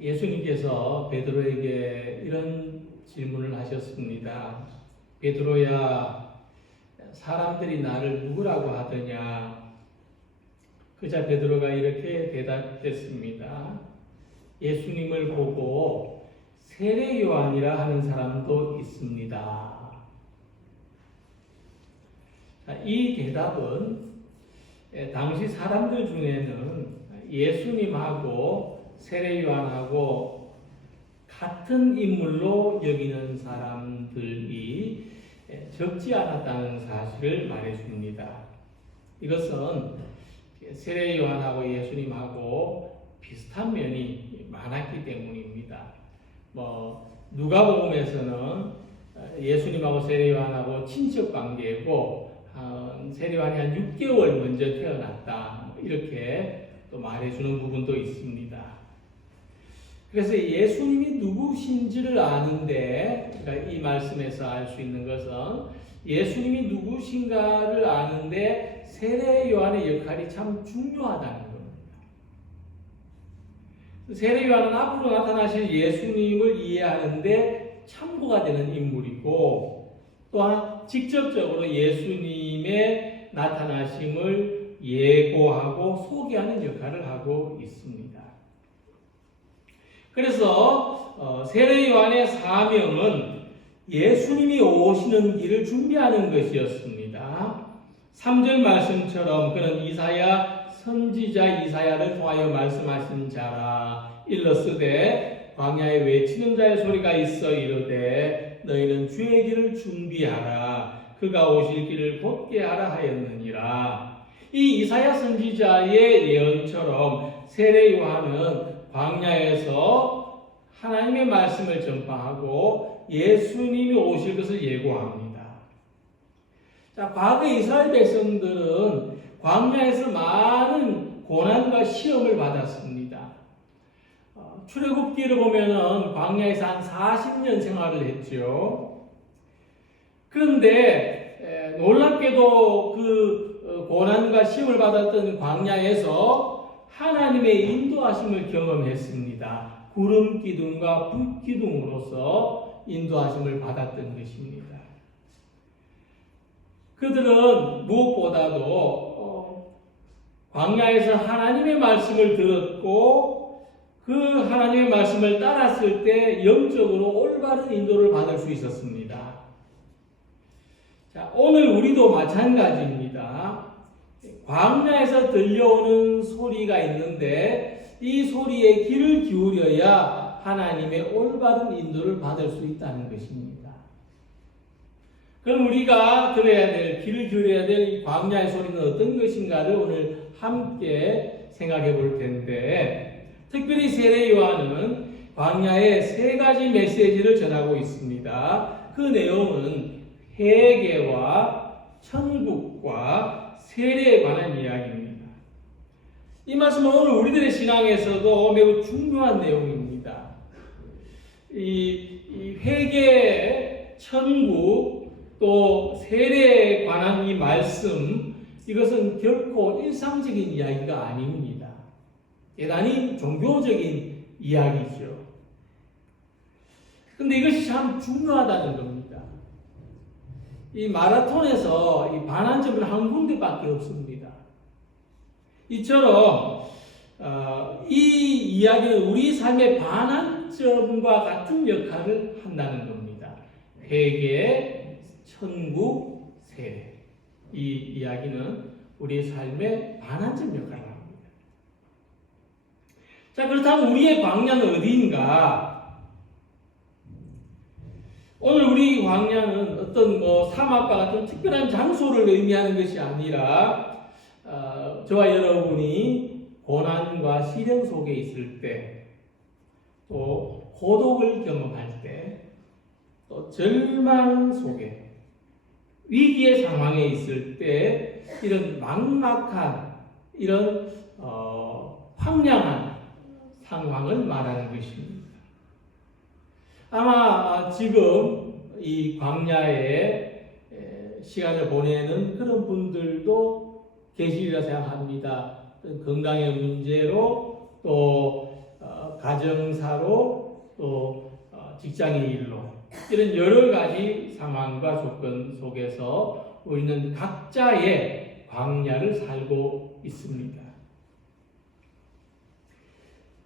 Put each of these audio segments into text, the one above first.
예수님께서 베드로에게 이런 질문을 하셨습니다. 베드로야, 사람들이 나를 누구라고 하더냐? 그자 베드로가 이렇게 대답했습니다. 예수님을 보고 세례 요한이라 하는 사람도 있습니다. 이 대답은 당시 사람들 중에는 예수님하고 세례 요한하고 같은 인물로 여기는 사람들이 적지 않았다는 사실을 말해줍니다. 이것은 세례 요한하고 예수님하고 비슷한 면이 많았기 때문입니다. 누가복음에서는 예수님하고 세례 요한하고 친척 관계고 세례 요한이 한 6개월 먼저 태어났다 이렇게 또 말해주는 부분도 있습니다. 그래서 예수님이 누구신지를 아는데, 그러니까 이 말씀에서 알 수 있는 것은 예수님이 누구신가를 아는데 세례 요한의 역할이 참 중요하다는 겁니다. 세례 요한은 앞으로 나타나실 예수님을 이해하는데 참고가 되는 인물이고, 또한 직접적으로 예수님의 나타나심을 예고하고 소개하는 역할을 하고 있습니다. 그래서 세례 요한의 사명은 예수님이 오시는 길을 준비하는 것이었습니다. 3절 말씀처럼 그는 이사야 선지자 이사야를 통하여 말씀하신 자라. 일러스되 광야에 외치는 자의 소리가 있어 이르되 너희는 주의 길을 준비하라. 그가 오실 길을 곧게 하라 하였느니라. 이 이사야 선지자의 예언처럼 세례 요한은 광야에서 하나님의 말씀을 전파하고 예수님이 오실 것을 예고합니다. 자, 과거 이스라엘 백성들은 광야에서 많은 고난과 시험을 받았습니다. 출애굽기를 보면은 광야에서 한 40년 생활을 했죠. 그런데 놀랍게도 그 고난과 시험을 받았던 광야에서 하나님의 인도하심을 경험했습니다. 구름 기둥과 불 기둥으로서 인도하심을 받았던 것입니다. 그들은 무엇보다도 광야에서 하나님의 말씀을 들었고 그 하나님의 말씀을 따랐을 때 영적으로 올바른 인도를 받을 수 있었습니다. 자, 오늘 우리도 마찬가지입니다. 광야에서 들려오는 소리가 있는데 이 소리에 귀를 기울여야 하나님의 올바른 인도를 받을 수 있다는 것입니다. 그럼 우리가 들어야 될, 귀를 기울여야 될 이 광야의 소리는 어떤 것인가를 오늘 함께 생각해 볼 텐데, 특별히 세례 요한은 광야에 3가지 메시지를 전하고 있습니다. 그 내용은 회개와 천국과 세례에 관한 이야기입니다. 이 말씀은 오늘 우리들의 신앙에서도 매우 중요한 내용입니다. 이 회개, 천국, 또 세례에 관한 이 말씀, 이것은 결코 일상적인 이야기가 아닙니다. 대단히 종교적인 이야기죠. 그런데 이것이 참 중요하다는 겁니다. 이 마라톤에서 이 반환점은 한 군데밖에 없습니다. 이처럼 이 이야기는 우리 삶의 반환점과 같은 역할을 한다는 겁니다. 회개, 천국, 세례. 이 이야기는 우리 삶의 반환점 역할을 합니다. 자, 그렇다면 우리의 광야는 어디인가? 오늘 우리 광야는 어떤 사막과 같은 특별한 장소를 의미하는 것이 아니라 저와 여러분이 고난과 시련 속에 있을 때, 또 고독을 경험할 때, 또 절망 속에 위기의 상황에 있을 때 이런 막막한 이런 황량한 상황을 말하는 것입니다. 아마 지금 이 광야에 시간을 보내는 그런 분들도 계시리라 생각합니다. 건강의 문제로 또 가정사로 또 직장인 일로 이런 여러 가지 상황과 조건 속에서 우리는 각자의 광야를 살고 있습니다.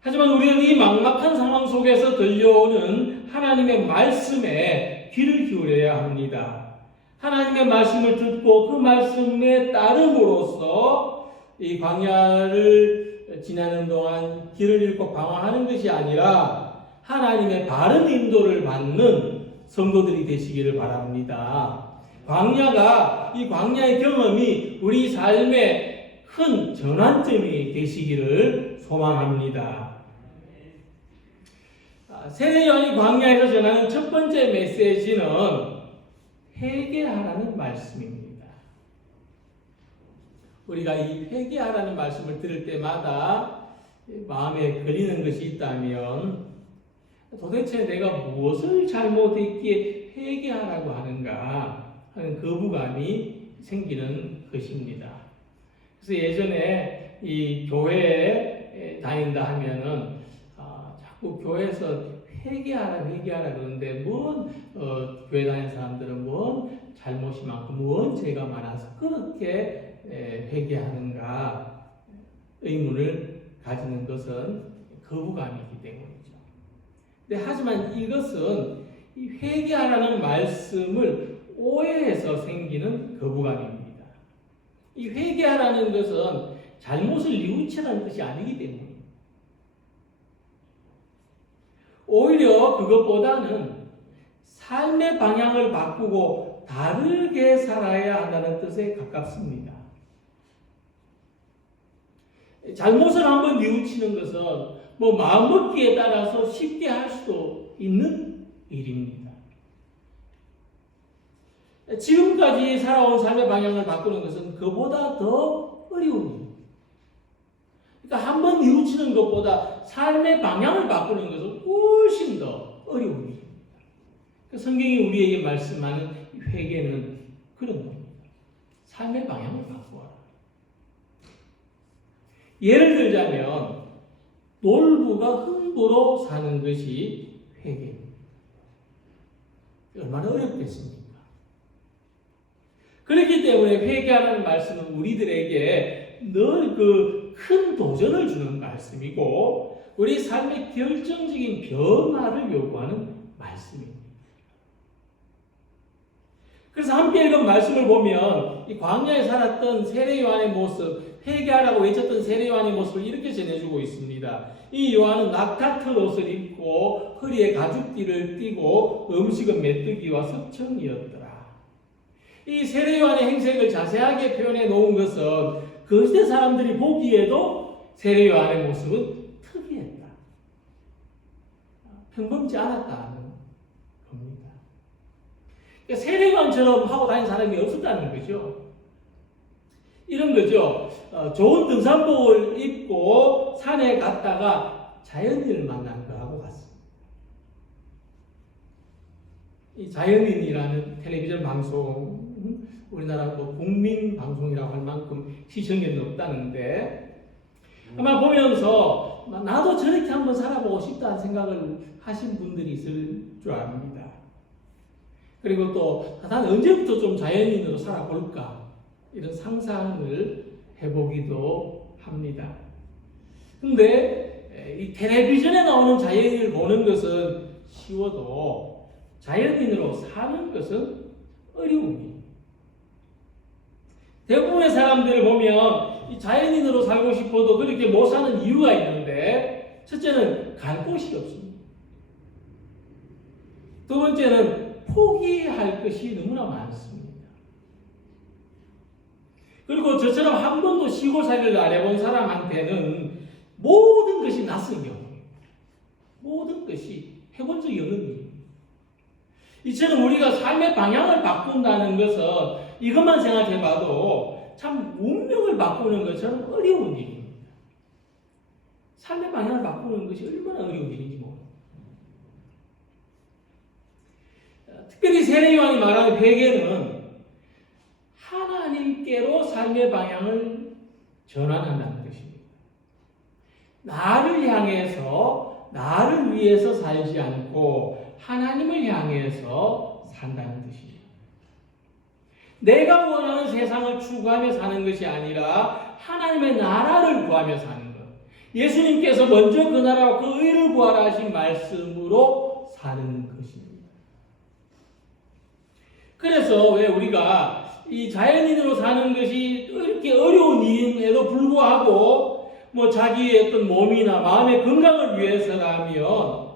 하지만 우리는 이 막막한 상황 속에서 들려오는 하나님의 말씀에 귀를 기울여야 합니다. 하나님의 말씀을 듣고 그 말씀에 따름으로써 이 광야를 지나는 동안 길을 잃고 방황하는 것이 아니라 하나님의 바른 인도를 받는 성도들이 되시기를 바랍니다. 이 광야의 경험이 우리 삶의 큰 전환점이 되시기를 소망합니다. 세례 요한이 광야에서 전하는 첫 번째 메시지는 회개하라는 말씀입니다. 우리가 이 회개하라는 말씀을 들을 때마다 마음에 걸리는 것이 있다면 도대체 내가 무엇을 잘못했기에 회개하라고 하는가 하는 거부감이 생기는 것입니다. 그래서 예전에 이 교회에 다닌다 하면은 자꾸 교회에서 회개하라 그러는데 교회 다니는 사람들은 뭔 잘못이 많고 뭔 죄가 많아서 그렇게 회개하는가 의문을 가지는 것은 거부감이기 때문이죠. 하지만 이것은 이 회개하라는 말씀을 오해해서 생기는 거부감입니다. 이 회개하라는 것은 잘못을 뉘우치라는 뜻이 아니기 때문입니다. 오히려 그것보다는 삶의 방향을 바꾸고 다르게 살아야 한다는 뜻에 가깝습니다. 잘못을 한번 뉘우치는 것은 마음먹기에 따라서 쉽게 할 수도 있는 일입니다. 지금까지 살아온 삶의 방향을 바꾸는 것은 그보다 더 어려운 일입니다. 그러니까 한번 뉘우치는 것보다 삶의 방향을 바꾸는 것은 훨씬 더 어려운 일입니다. 성경이 우리에게 말씀하는 회개는 그런 겁니다. 삶의 방향을 바꾸어라. 예를 들자면 놀부가 흥부로 사는 것이 회개입니다. 얼마나 어렵겠습니까? 그렇기 때문에 회개하라는 말씀은 우리들에게 늘 큰 도전을 주는 말씀이고 우리 삶의 결정적인 변화를 요구하는 말씀입니다. 그래서 함께 읽은 말씀을 보면 이 광야에 살았던 세례 요한의 모습, 회개하라고 외쳤던 세례 요한의 모습을 이렇게 전해주고 있습니다. 이 요한은 낙타털 옷을 입고 허리에 가죽띠를 띠고 음식은 메뚜기와 석청이었더라. 이 세례 요한의 행색을 자세하게 표현해 놓은 것은 그 시대 사람들이 보기에도 세례 요한의 모습은 특이했다. 평범치 않았다는 겁니다. 그러니까 세례 요한처럼 하고 다니는 사람이 없었다는 거죠. 이런 거죠. 좋은 등산복을 입고 산에 갔다가 자연인을 만난 거하고 같습니다. 이 자연인이라는 텔레비전 방송, 우리나라 국민 방송이라고 할 만큼 시청률이 높다는데 아마 보면서 나도 저렇게 한번 살아보고 싶다는 생각을 하신 분들이 있을 줄 압니다. 그리고 또 난 언제부터 좀 자연인으로 살아볼까 이런 상상을 해보기도 합니다. 근데 이 텔레비전에 나오는 자연인을 보는 것은 쉬워도 자연인으로 사는 것은 어려웁니다. 대부분의 사람들을 보면 이 자연인으로 살고 싶어도 그렇게 못 사는 이유가 있는데 첫째는 갈 곳이 없습니다. 두 번째는 포기할 것이 너무나 많습니다. 그리고 저처럼 한 번도 시골살이를 안 해본 사람한테는 모든 것이 낯선 경험입니다. 모든 것이 해본 적이 없는 일입니다. 이처럼 우리가 삶의 방향을 바꾼다는 것은 이것만 생각해봐도 참 운명을 바꾸는 것처럼 어려운 일입니다. 삶의 방향을 바꾸는 것이 얼마나 어려운 일인지 모릅니다. 특별히 세례 요한이 말하는 회개는 하나님께로 삶의 방향을 전환한다는 것입니다. 나를 향해서 나를 위해서 살지 않고 하나님을 향해서 산다는 뜻이에요. 내가 원하는 세상을 추구하며 사는 것이 아니라 하나님의 나라를 구하며 사는 것. 예수님께서 먼저 그 나라와 그 의를 구하라 하신 말씀으로 사는 것입니다. 그래서 왜 우리가 이 자연인으로 사는 것이 이렇게 어려운 일임에도 불구하고 자기의 어떤 몸이나 마음의 건강을 위해서라면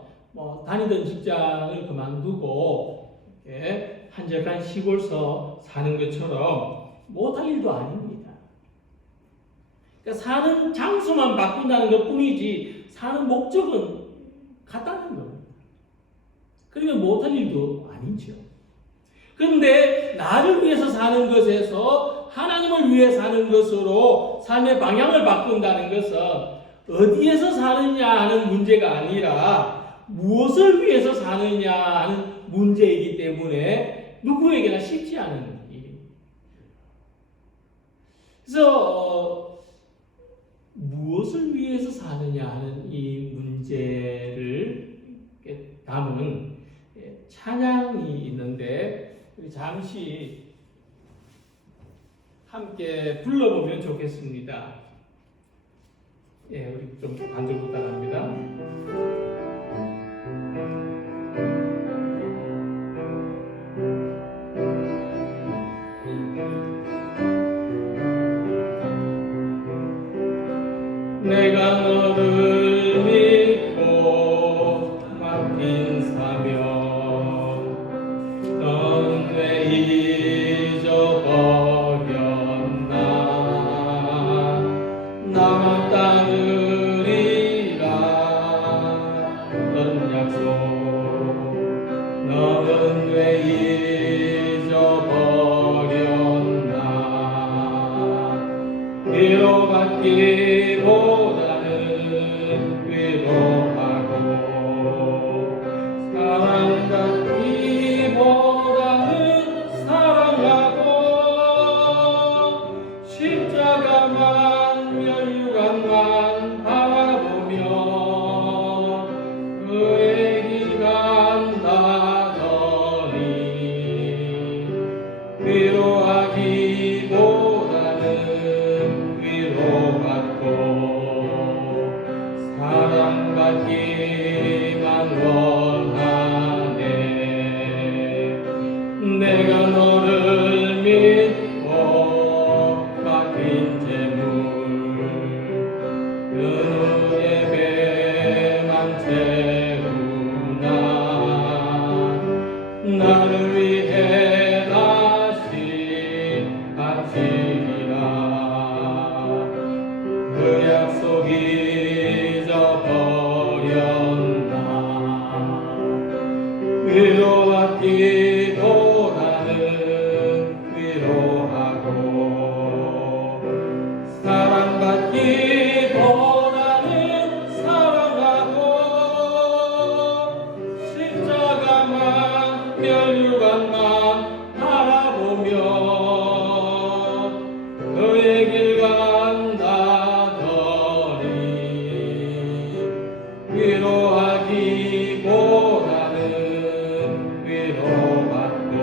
다니던 직장을 그만두고 이렇게 한적한 시골서 사는 것처럼 못할 일도 아닙니다. 그러니까 사는 장소만 바꾼다는 것 뿐이지 사는 목적은 같다는 겁니다. 그러면 못할 일도 아니죠. 그런데 나를 위해서 사는 것에서 하나님을 위해 사는 것으로 삶의 방향을 바꾼다는 것은 어디에서 사느냐 하는 문제가 아니라 무엇을 위해서 사느냐 하는 문제이기 때문에 누구에게나 쉽지 않은 일입니다. 그래서 무엇을 위해서 사느냐 하는 이 문제를 담은 찬양이 있는데 잠시 함께 불러보면 좋겠습니다. 우리 좀 반주 부탁합니다. 내가 너를 믿고 맡긴 사명 넌 왜 잊어버렸나 나만 따르리라 넌 약속 너는 왜 잊어버렸나 위로받기보다는 위로하고 사랑받기보다는 사랑하고 십자가만 면류관만 바라보며 그의 길 간다더니 위로하기보다는 위로받고 사랑받기만 원하네 내가 너를 믿고 맡긴 재물 그 눈의 배만 채우나 나를 위해 다시 바치리라 그 약속 잊어버렸나 위로받기보다는 위로하고 사랑받기보다는 사랑하고 십자가만 면류관만 바라보며 그의 길 간다더니 위로하기보다는 위로받고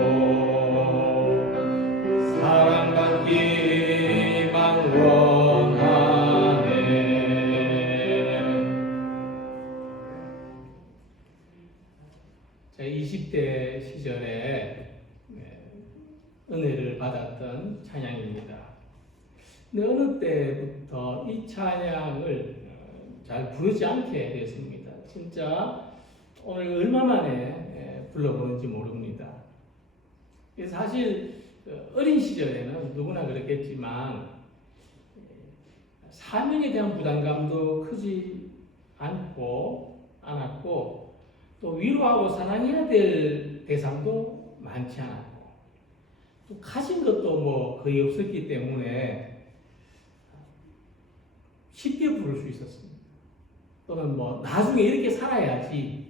사랑받기만 원하네. 제 20대 시절에 은혜를 받았던 찬양입니다. 근데 어느 때부터 이 찬양을 잘 부르지 않게 되었습니다. 진짜 오늘 얼마 만에 불러보는지 모릅니다. 사실 어린 시절에는 누구나 그렇겠지만 사명에 대한 부담감도 크지 않았고 또 위로하고 사랑해야 될 대상도 많지 않았고 또 가진 것도 거의 없었기 때문에 쉽게 부를 수 있었습니다. 또는 나중에 이렇게 살아야지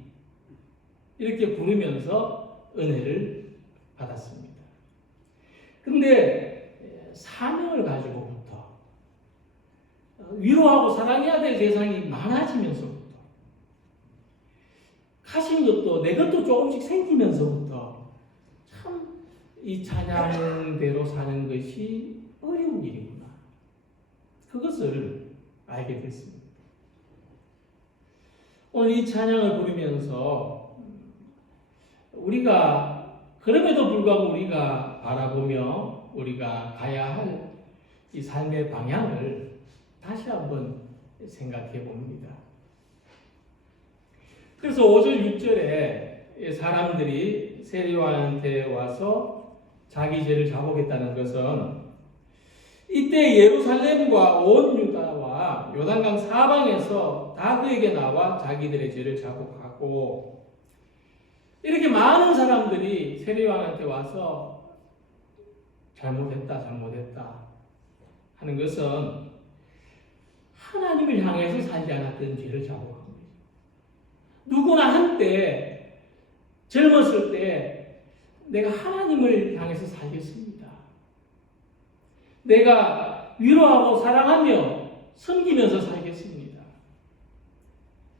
이렇게 부르면서 은혜를 받았습니다. 근데 사명을 가지고부터 위로하고 사랑해야 될 대상이 많아지면서부터 하신 것도 내 것도 조금씩 생기면서부터 참 이 찬양대로 사는 것이 어려운 일이구나. 그것을 알게 됐습니다. 오늘 이 찬양을 부르면서 우리가 그럼에도 불구하고 우리가 바라보며 우리가 가야 할 이 삶의 방향을 다시 한번 생각해 봅니다. 그래서 5절, 6절에 사람들이 세리와한테 와서 자기 죄를 자복했다는 것은 이때 예루살렘과 온 유다와 요단강 사방에서 다 그에게 나와 자기들의 죄를 자복하고 이렇게 많은 사람들이 세리왕한테 와서 잘못했다 하는 것은 하나님을 향해서 살지 않았던 죄를 자복한 거죠. 누구나 한때 젊었을 때 내가 하나님을 향해서 살겠습니다. 내가 위로하고 사랑하며 섬기면서 살겠습니다.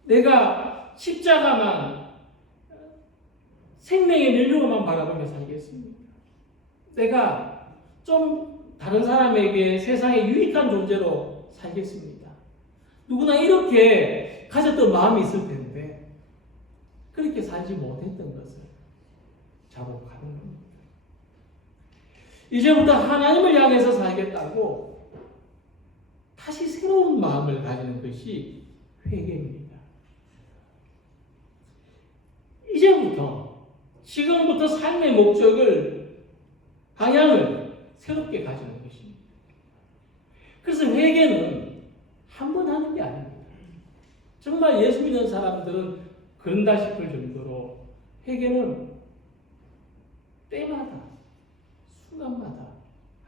내가 십자가만 생명의 면류관만 바라보며 살겠습니다. 내가 좀 다른 사람에게 세상에 유익한 존재로 살겠습니다. 누구나 이렇게 가졌던 마음이 있을 텐데 그렇게 살지 못했던 것을 자복하는 겁니다. 이제부터 하나님을 향해서 살겠다고 다시 새로운 마음을 가지는 것이 회개입니다. 지금부터 삶의 목적을, 방향을 새롭게 가지는 것입니다. 그래서 회개는 한 번 하는 게 아닙니다. 정말 예수 믿는 사람들은 그런다 싶을 정도로 회개는 때마다, 순간마다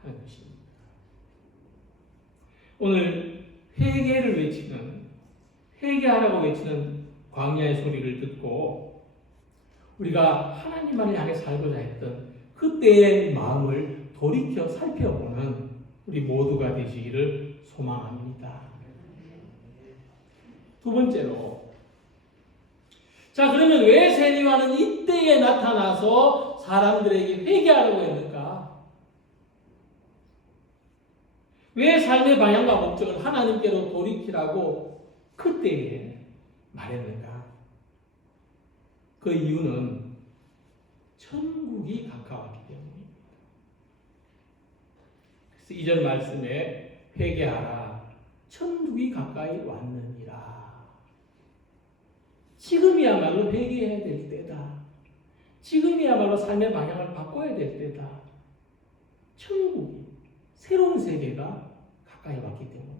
하는 것입니다. 오늘 회개하라고 외치는 광야의 소리를 듣고 우리가 하나님만을 향해 살고자 했던 그때의 마음을 돌이켜 살펴보는 우리 모두가 되시기를 소망합니다. 두 번째로, 자, 그러면 왜 세리와는 이때에 나타나서 사람들에게 회개하라고 했는가? 왜 삶의 방향과 목적을 하나님께로 돌이키라고 그때에 말했는가? 그 이유는 천국이 가까웠기 때문입니다. 그래서 이전 말씀에 회개하라, 천국이 가까이 왔느니라. 지금이야말로 회개해야 될 때다. 지금이야말로 삶의 방향을 바꿔야 될 때다. 천국이, 새로운 세계가 가까이 왔기 때문입니다.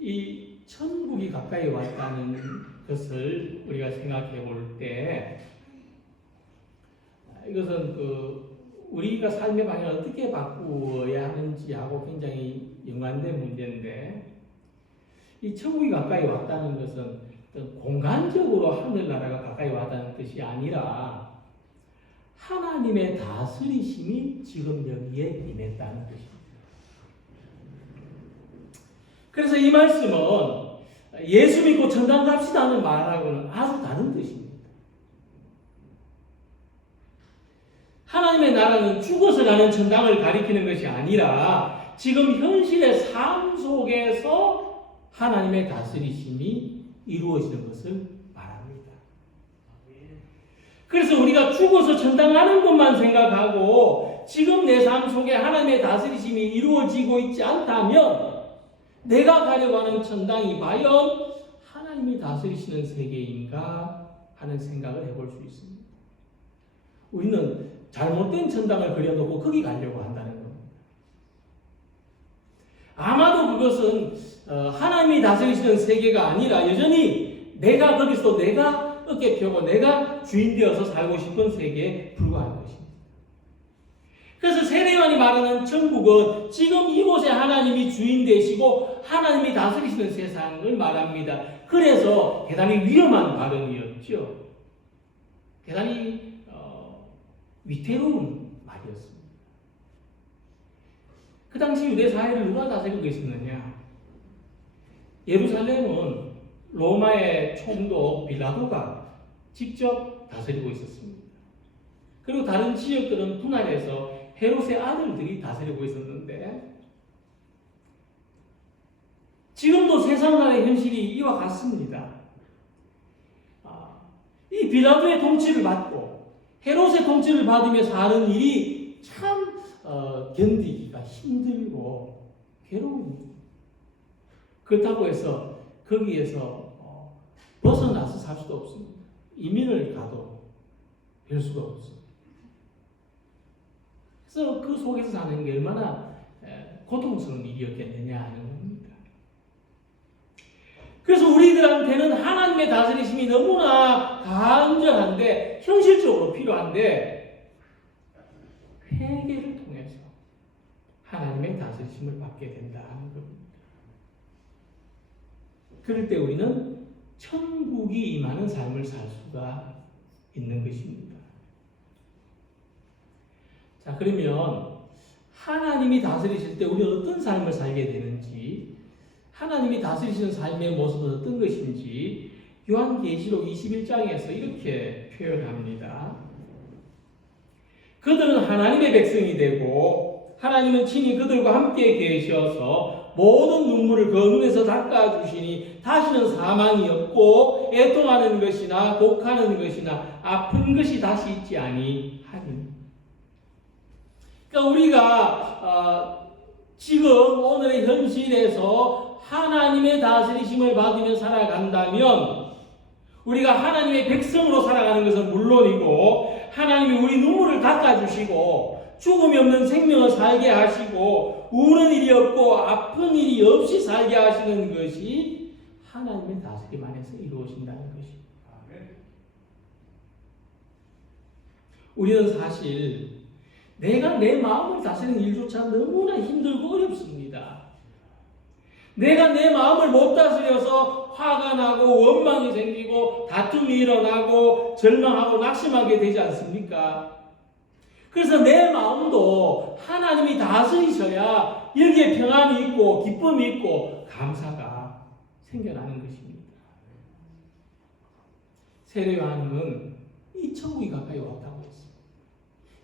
이 천국이 가까이 왔다는 것을 우리가 생각해 볼 때, 이것은 우리가 삶의 방향을 어떻게 바꾸어야 하는지하고 굉장히 연관된 문제인데, 이 천국이 가까이 왔다는 것은 공간적으로 하늘나라가 가까이 왔다는 뜻이 아니라 하나님의 다스리심이 지금 여기에 임했다는 것입니다. 그래서 이 말씀은 예수 믿고 천당 갑시다는 말하고는 아주 다른 뜻입니다. 하나님의 나라는 죽어서 가는 천당을 가리키는 것이 아니라 지금 현실의 삶 속에서 하나님의 다스리심이 이루어지는 것을 말합니다. 그래서 우리가 죽어서 천당 가는 것만 생각하고 지금 내 삶 속에 하나님의 다스리심이 이루어지고 있지 않다면 내가 가려고 하는 천당이 과연 하나님이 다스리시는 세계인가 하는 생각을 해볼 수 있습니다. 우리는 잘못된 천당을 그려놓고 거기 가려고 한다는 겁니다. 아마도 그것은 하나님이 다스리시는 세계가 아니라 여전히 내가 거기서 내가 어깨 펴고 내가 주인 되어서 살고 싶은 세계에 불과한 것입니다. 그래서 세례요한이 말하는 천국은 지금 이곳에 하나님이 주인 되시고 하나님이 다스리시는 세상을 말합니다. 그래서 대단히 위험한 발언이었죠. 대단히 위태로운 말이었습니다. 그 당시 유대 사회를 누가 다스리고 있었느냐? 예루살렘은 로마의 총독 빌라도가 직접 다스리고 있었습니다. 그리고 다른 지역들은 분할해서 헤롯의 아들들이 다스리고 있었는데 지금도 세상 나라의 현실이 이와 같습니다. 이 빌라도의 통치를 받고 헤롯의 통치를 받으며 사는 일이 참 견디기가 힘들고 괴로운. 그렇다고 해서 거기에서 벗어나서 살 수도 없습니다. 이민을 가도 별 수가 없습니다. 그래서 그 속에서 사는 게 얼마나 고통스러운 일이었겠느냐 하는 겁니다. 그래서 우리들한테는 하나님의 다스리심이 너무나 간절한데 현실적으로 필요한데 회개를 통해서 하나님의 다스리심을 받게 된다는 겁니다. 그럴 때 우리는 천국이 임하는 삶을 살 수가 있는 것입니다. 자, 그러면 하나님이 다스리실 때 우리는 어떤 삶을 살게 되는지, 하나님이 다스리시는 삶의 모습은 어떤 것인지 요한계시록 21장에서 이렇게 표현합니다. 그들은 하나님의 백성이 되고 하나님은 친히 그들과 함께 계셔서 모든 눈물을 그 눈에서 닦아주시니 다시는 사망이 없고 애통하는 것이나 곡하는 것이나 아픈 것이 다시 있지 아니하리니. 그러니까 우리가 지금 오늘의 현실에서 하나님의 다스리심을 받으며 살아간다면 우리가 하나님의 백성으로 살아가는 것은 물론이고 하나님이 우리 눈물을 닦아주시고 죽음이 없는 생명을 살게 하시고 우는 일이 없고 아픈 일이 없이 살게 하시는 것이 하나님의 다스림 안에서 이루어진다는 것입니다. 우리는 사실 내가 내 마음을 다스리는 일조차 너무나 힘들고 어렵습니다. 내가 내 마음을 못 다스려서 화가 나고 원망이 생기고 다툼이 일어나고 절망하고 낙심하게 되지 않습니까? 그래서 내 마음도 하나님이 다스리셔야 여기에 평안이 있고 기쁨이 있고 감사가 생겨나는 것입니다. 세례 요한은 이 천국이 가까이 왔다고 했습니다.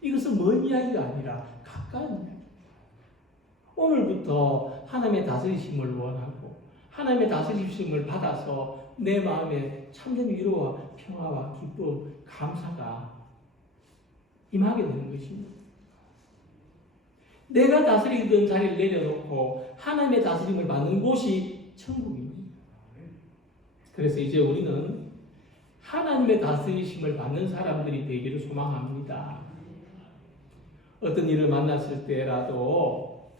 이것은 먼 이야기가 아니라 가까운 이야기. 오늘부터 하나님의 다스리심을 원하고 하나님의 다스리심을 받아서 내 마음에 참된 위로와 평화와 기쁨, 감사가 임하게 되는 것입니다. 내가 다스리던 자리를 내려놓고 하나님의 다스림을 받는 곳이 천국입니다. 그래서 이제 우리는 하나님의 다스리심을 받는 사람들이 되기를 소망합니다. 어떤 일을 만났을 때라도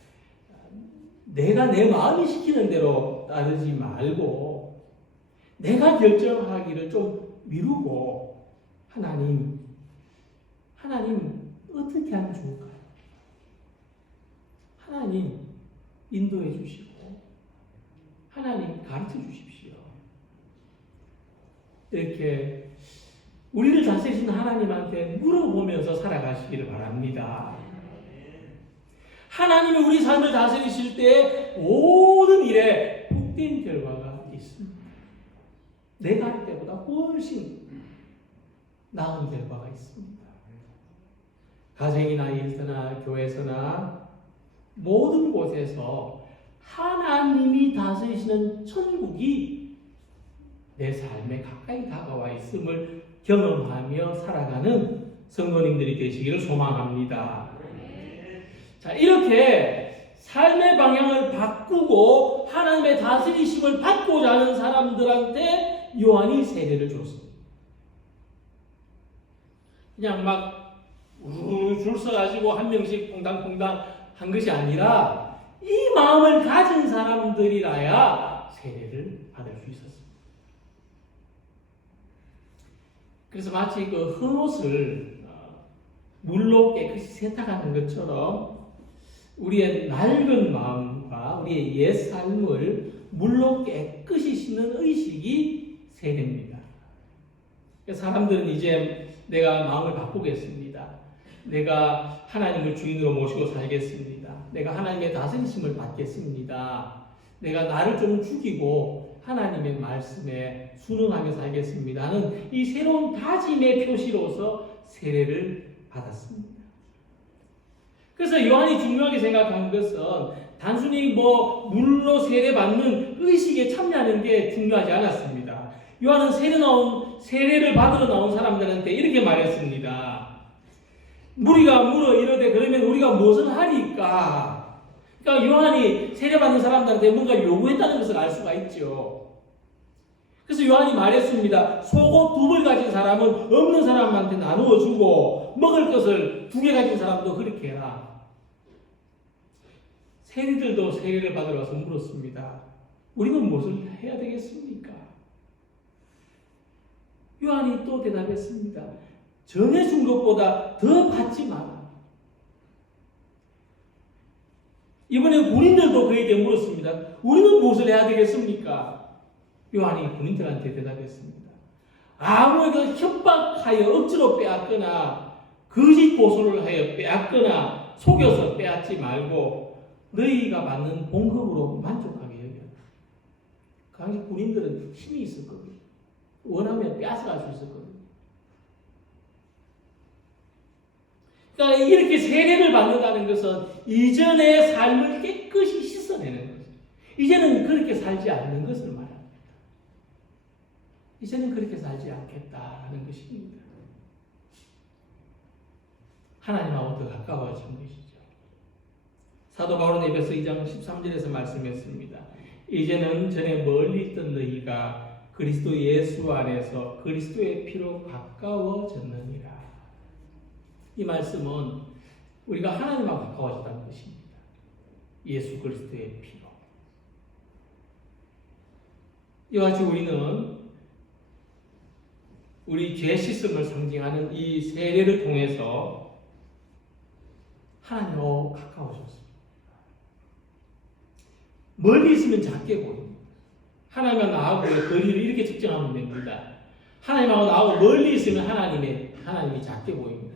내가 내 마음이 시키는 대로 따르지 말고 내가 결정하기를 좀 미루고 하나님 어떻게 하면 좋을까요? 하나님 인도해 주시고 하나님 가르쳐 주십시오. 이렇게 우리를 다스리신 하나님한테 물어보면서 살아가시기를 바랍니다. 하나님이 우리 삶을 다스리실 때 모든 일에 복된 결과가 있습니다. 내가 할 때보다 훨씬 나은 결과가 있습니다. 가정이나 일터나 교회에서나 모든 곳에서 하나님이 다스리시는 천국이 내 삶에 가까이 다가와 있음을 경험하며 살아가는 성도님들이 되시기를 소망합니다. 자, 이렇게 삶의 방향을 바꾸고 하나님의 다스리심을 받고자 하는 사람들한테 요한이 세례를 줬습니다. 그냥 막 줄 서가지고 한 명씩 퐁당퐁당 한 것이 아니라 이 마음을 가진 사람들이라야 세례를 받을 수 있었습니다. 그래서 마치 그 헌옷을 물로 깨끗이 세탁하는 것처럼 우리의 낡은 마음과 우리의 옛 삶을 물로 깨끗이 씻는 의식이 세례입니다. 사람들은 이제 내가 마음을 바꾸겠습니다. 내가 하나님을 주인으로 모시고 살겠습니다. 내가 하나님의 다스리심을 받겠습니다. 내가 나를 좀 죽이고 하나님의 말씀에 순응하며 살겠습니다 하는 이 새로운 다짐의 표시로서 세례를 받았습니다. 그래서 요한이 중요하게 생각한 것은 단순히 물로 세례받는 의식에 참여하는 게 중요하지 않았습니다. 요한은 세례를 받으러 나온 사람들한테 이렇게 말했습니다. 무리가 물어 이르되 그러면 우리가 무엇을 하리까? 그러니까 요한이 세례받는 사람들한테 뭔가 요구했다는 것을 알 수가 있죠. 그래서 요한이 말했습니다. 속옷 2벌 가진 사람은 없는 사람한테 나누어 주고 먹을 것을 2개 가진 사람도 그렇게 해라. 세리들도 세례를 받으러 와서 물었습니다. 우리는 무엇을 해야 되겠습니까? 요한이 또 대답했습니다. 정해준 것보다 더 받지 마라. 이번에 군인들도 그에게 물었습니다. 우리는 무엇을 해야 되겠습니까? 요한이 군인들한테 대답했습니다. 아무에게 협박하여 억지로 빼앗거나 거짓 보소를 하여 빼앗거나 속여서 빼앗지 말고 너희가 받는 봉급으로 만족하게 여겨라. 그 당시 군인들은 힘이 있었거든요. 원하면 빼앗아갈 수 있었거든요. 그러니까 이렇게 세례를 받는다는 것은 이전의 삶을 깨끗이 씻어내는 거죠. 이제는 그렇게 살지 않는 것을 말합니다. 이제는 그렇게 살지 않겠다는 것입니다. 하나님하고 더 가까워진 것이죠. 사도 바울은 에베소 2장 13절에서 말씀했습니다. 이제는 전에 멀리 있던 너희가 그리스도 예수 안에서 그리스도의 피로 가까워졌느니라. 이 말씀은 우리가 하나님하고 가까워졌다는 것입니다. 예수 그리스도의 피로. 이와 같이 우리는 우리 죄 씻음을 상징하는 이 세례를 통해서 하나님하고 가까워졌습니다. 멀리 있으면 작게 보입니다. 하나님과 나하고의 거리를 이렇게 측정하면 됩니다. 하나님하고 나하고 멀리 있으면 하나님이 작게 보입니다.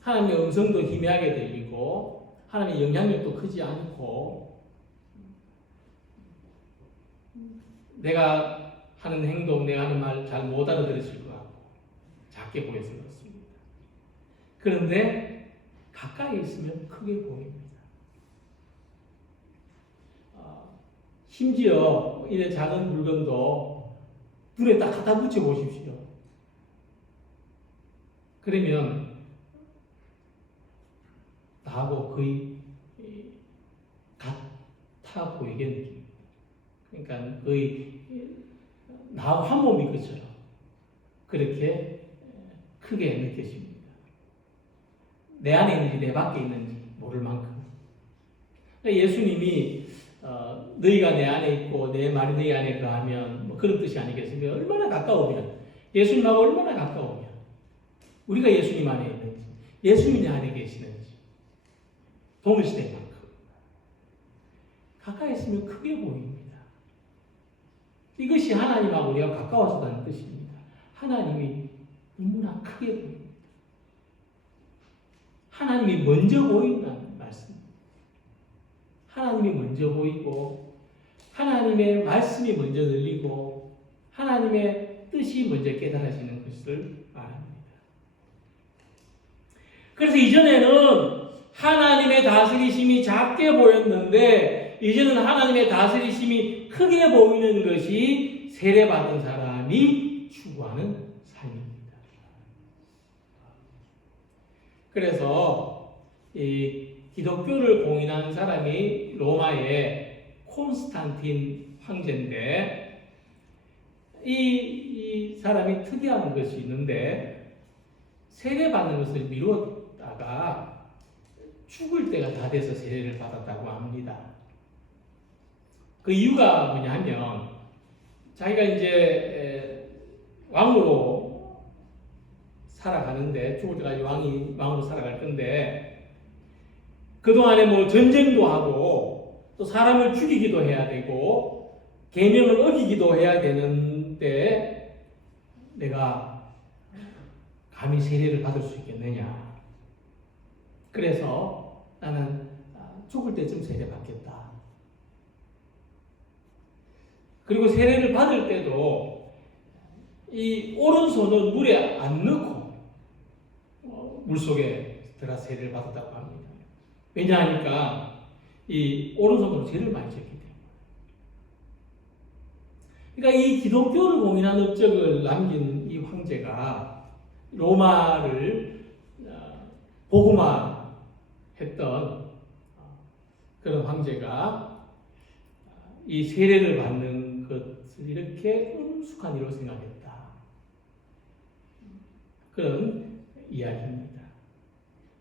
하나님의 음성도 희미하게 들리고 하나님의 영향력도 크지 않고 내가 하는 행동, 내가 하는 말 잘 못 알아들으실 것 같고 작게 보여서 그렇습니다. 그런데 가까이 있으면 크게 보입니다. 심지어 이래 작은 물건도 눈에 딱 갖다 붙여 보십시오. 그러면 나하고 거의 같아 보이게 느낍니다. 그러니까 거의 나하고 한 몸인 것처럼 그렇게 크게 느껴집니다. 내 안에 있는지 내 밖에 있는지 모를 만큼. 예수님이 너희가 내 안에 있고 내 말이 너희 안에 거하면 그런 뜻이 아니겠습니까? 얼마나 가까우면 예수님하고 얼마나 가까우면 우리가 예수님 안에 있는지 예수님이 내 안에 계시는지 동일시될 만큼 가까이 있으면 크게 보입니다. 이것이 하나님하고 우리가 가까워졌다는 뜻입니다. 하나님이 너무나 크게 보입니다. 하나님이 먼저 보인다는 말씀입니다. 하나님이 먼저 보이고 하나님의 말씀이 먼저 들리고 하나님의 뜻이 먼저 깨달아지는 것을 말합니다. 그래서 이전에는 하나님의 다스리심이 작게 보였는데 이제는 하나님의 다스리심이 크게 보이는 것이 세례받은 사람이 추구하는 삶입니다. 그래서 이 기독교를 공인한 사람이 로마의 콘스탄틴 황제인데 이 사람이 특이한 것이 있는데 세례받는 것을 미뤘다가 죽을 때가 다 돼서 세례를 받았다고 합니다. 그 이유가 뭐냐면 자기가 이제 왕으로 살아가는데 죽을 때까지 왕으로 살아갈 건데 그동안에 뭐 전쟁도 하고 또 사람을 죽이기도 해야 되고 계명을 어기기도 해야 되는데 내가 감히 세례를 받을 수 있겠느냐. 그래서 나는 죽을 때쯤 세례 받겠다. 그리고 세례를 받을 때도 이 오른손은 물에 안 넣고 물속에 들어가 세례를 받았다고 합니다. 왜냐하니까 이 오른손으로 죄를 많이 졌기 때문에. 그러니까 이 기독교를 공인한 업적을 남긴 이 황제가 로마를 복음화했던 그런 황제가 이 세례를 받는 것을 이렇게 엄숙한 일로 생각했다. 그런 이야기입니다.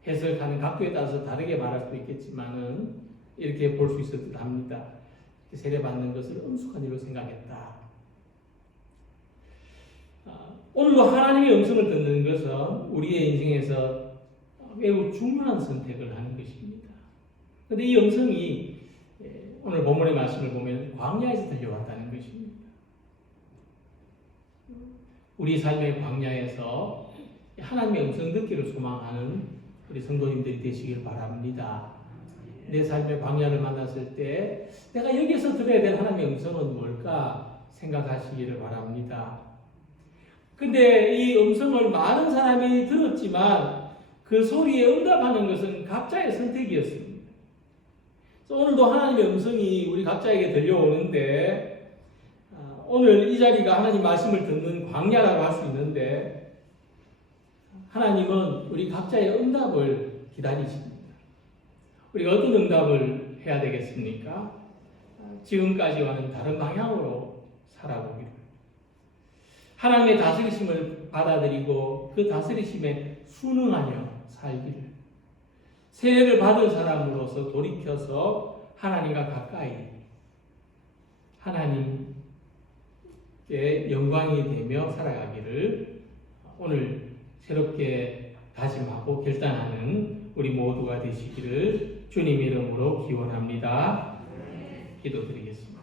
해석하는 각도에 따라서 다르게 말할 수도 있겠지만은 이렇게 볼 수 있을 듯 합니다. 세례 받는 것을 엄숙한 일로 생각했다. 오늘도 하나님의 음성을 듣는 것은 우리의 인생에서 매우 중요한 선택을 하는 것입니다. 그런데 이 음성이 오늘 본문의 말씀을 보면 광야에서 들려왔다는 것입니다. 우리 삶의 광야에서 하나님의 음성 듣기를 소망하는 우리 성도님들이 되시길 바랍니다. 내 삶의 광야를 만났을 때 내가 여기서 들어야 될 하나님의 음성은 뭘까 생각하시기를 바랍니다. 근데 이 음성을 많은 사람이 들었지만 그 소리에 응답하는 것은 각자의 선택이었습니다. 그래서 오늘도 하나님의 음성이 우리 각자에게 들려오는데 오늘 이 자리가 하나님 말씀을 듣는 광야라고 할 수 있는데 하나님은 우리 각자의 응답을 기다리십니다. 우리가 어떤 응답을 해야 되겠습니까? 지금까지와는 다른 방향으로 살아보기를. 하나님의 다스리심을 받아들이고 그 다스리심에 순응하며 살기를. 세례를 받은 사람으로서 돌이켜서 하나님과 가까이 하나님께 영광이 되며 살아가기를 오늘 새롭게 다짐하고 결단하는 우리 모두가 되시기를 주님 이름으로 기원합니다. 기도드리겠습니다.